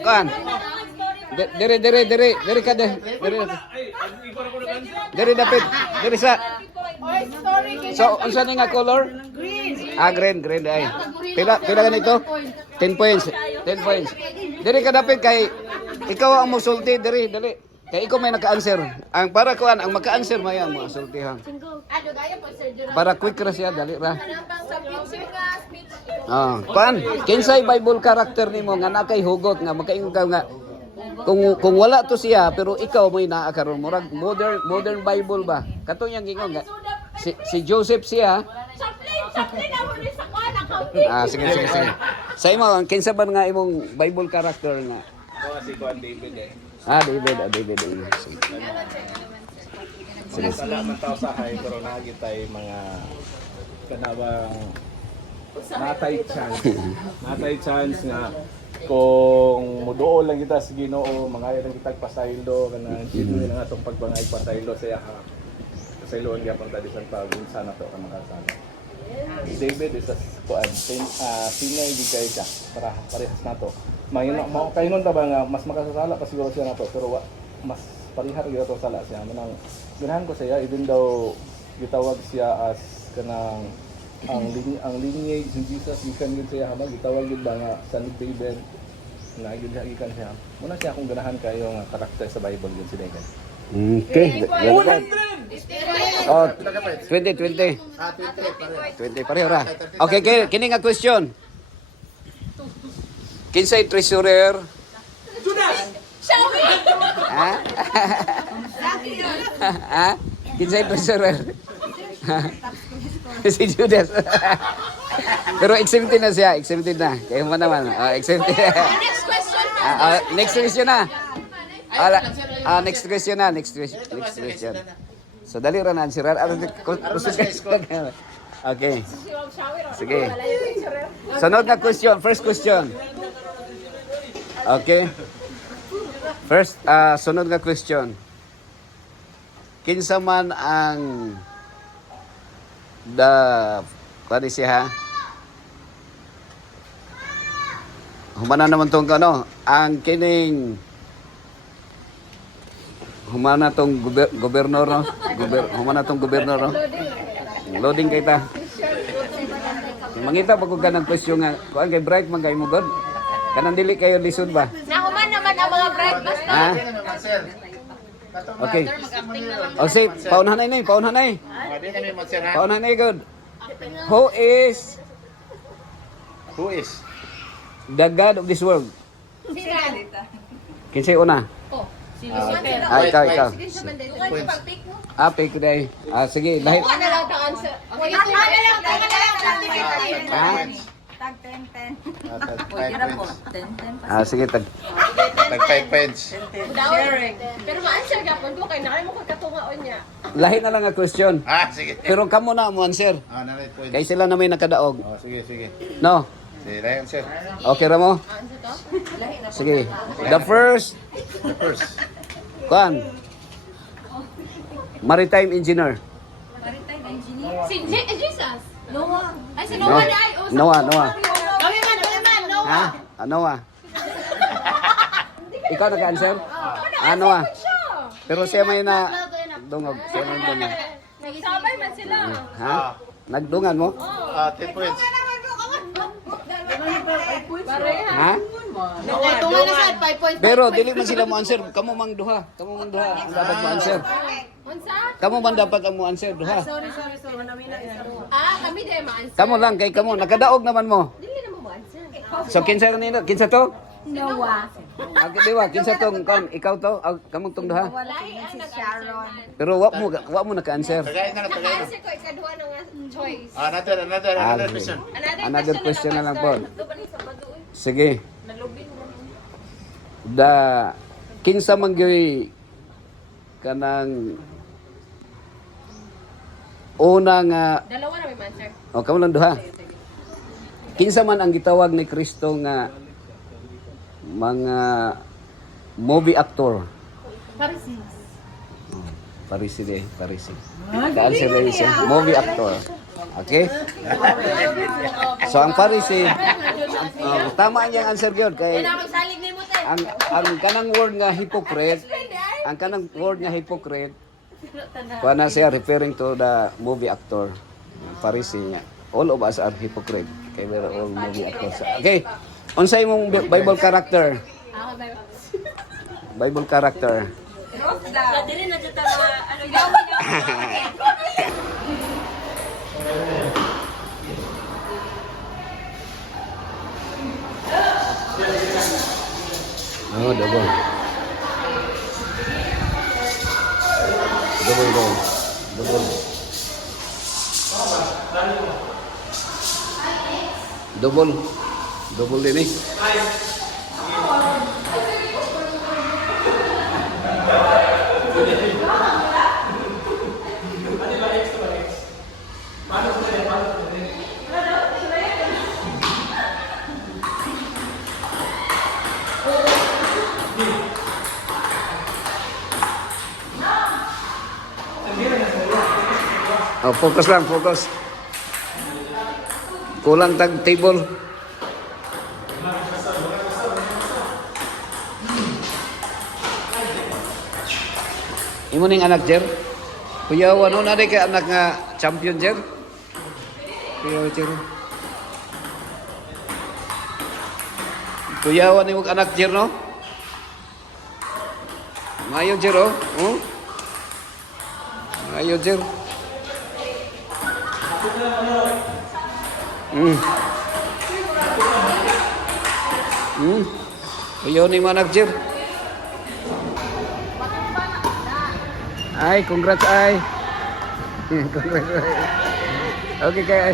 Kan. Diri ka de. Diri dapit. Diri sa. So, unsa ni nga color? Green. Ah, green ay. Pila ganito? 10 points. 10 points. Diri ka dapit kay ikaw ang mosulti diri, dali. Kay ikaw may naka-answer. Ang para kuan, ang maka-answer maya mo sultihan. Para quick ra siya, dali ra. Kuan, kinsay Bible character nimo nga nakay hugot nga makaingon ka nga kung wala to siya pero ikaw may naa karon murag modern Bible ba? Kato yang gingon nga si Joseph siya. Sige. Sa imo kinsa ba nga imong Bible character nga? Si Juan David eh. David. Sige. Salamat tao sa hay pero nagitay mga kanawang natay chance nga kung muduol lang kita sa Ginoo, mangayo lang kita pasaylo kanang sino nga atong pagbangay pasaylo sa ha. Pasayloon gyapon ta bisan pa unsa na to ka makasala. David is kuan sinay di kay ka para parehas nato. Mao kaynon ta ba nga mas makasasala pa siguro siya nato pero mas parihar gyud to sala siya manang ganahan ko siya even though gitawag siya as kanang ang lineage ni Jesus gikan gid siya hamag gitawag gid ba nga Son of David nga gid gikan siya muna siya akong ganahan kayo nga karakter sa Bible gid si David. Okay. 20 pareho ra. Okay, kini nga question. Kinsay treasurer? Judas! Kinsay treasurer? Si Judas. Pero exempted na siya, Kayo mo naman. Exempted. Next question. Next question na. Next question. So dali ra na answer. Okay. Sige. Sunod na question, first question. Okay. First, sunod na question. Kinsa man ang kuan siya ha? Humana naman tong ang kining humana tong gobernador no? Humana tong gobernador no? Loading kay ta. Mangita pag kanang question nga kuan kay bright man kay mo god. Kanang dili kayo lisod ba? Nahuman naman ang mga bright basta. Ha? Okay. O say, paunahan na ini, paunahan na. Paunahan na good. Who is the God of this world? Kinsay una? Ikaw. Pick day. Sige, lahit. Ano lang ang answer? Tag 10. Sige, tag 5 pence. Sharing. Pero ma-answer ka po kay nakay mo kagkatungaon niya. lahi na lang ang question. Sige. Pero kamo na mo answer. Nalit point. Kay sila na may nakadaog. Sige. No? Sige, dayon sir. Okay ra mo? Sige. The first. Kuan. Maritime engineer. Si Jesus. Noah. Ay, si No. Noah na ay. Noah. Kami man, Noah. Ha? Noah. Ikaw nag-answer? Noah. Pero siya may na dungog. Siya may dungog. Nagsabay man sila. Ha? Nagdungan mo? 10 points. Ha? Tunga na sa 5 points. Pero dili man sila mo answer. Kamu mang duha ang dapat mo answer. Unsa? Kamu man dapat ang mo answer duha. Sorry. Kami din ma-answer. Kamu lang kay kamu nakadaog naman mo. Dili na mo ma-answer. So kinsa kanina? Kinsa to? Noah. Diwa, kinsa tong kon ikaw to? Kamong tong duha. Wala si Sharon. Pero wa mo naka-answer. Tagay na. Naka-answer ko ikaduha ng choice. Another question. Another question na lang po. Pastor. Sa baduy. Sige. Nalubin mo. Kinsa man gyoy kanang una nga Dalawa na may answer. kamo lang duha. Kinsa man ang gitawag ni Kristo nga mga movie actor. Parisi. The-answer is movie actor. Okay? So ang Parisi, tama niyang answer gyud kay Magsalig ni mo te. ang kanang word nga hypocrite, ang kanang word nga hypocrite, kuha na siya referring to the movie actor. Pharisee niya. All of us are hypocrite. Kaya we're all movie actors. Okay. Unsay imong Bible character? Ako ba? Bible character. Dili na jud ta ano gawin. Oh, double. Double goal. Double. Double. Double din eh. Oh, focus lang, focus. Kulang tag table. Imo ning anak Jer? Kuya ano na di kay anak nga champion Jer? Kuya Jer. Kuya ni mo anak Jer no? Mayo Jer oh. Oh? Mayo Jer. Kuya ni mo anak Jer. Ay, congrats ay. Congrats ay. Okay, kay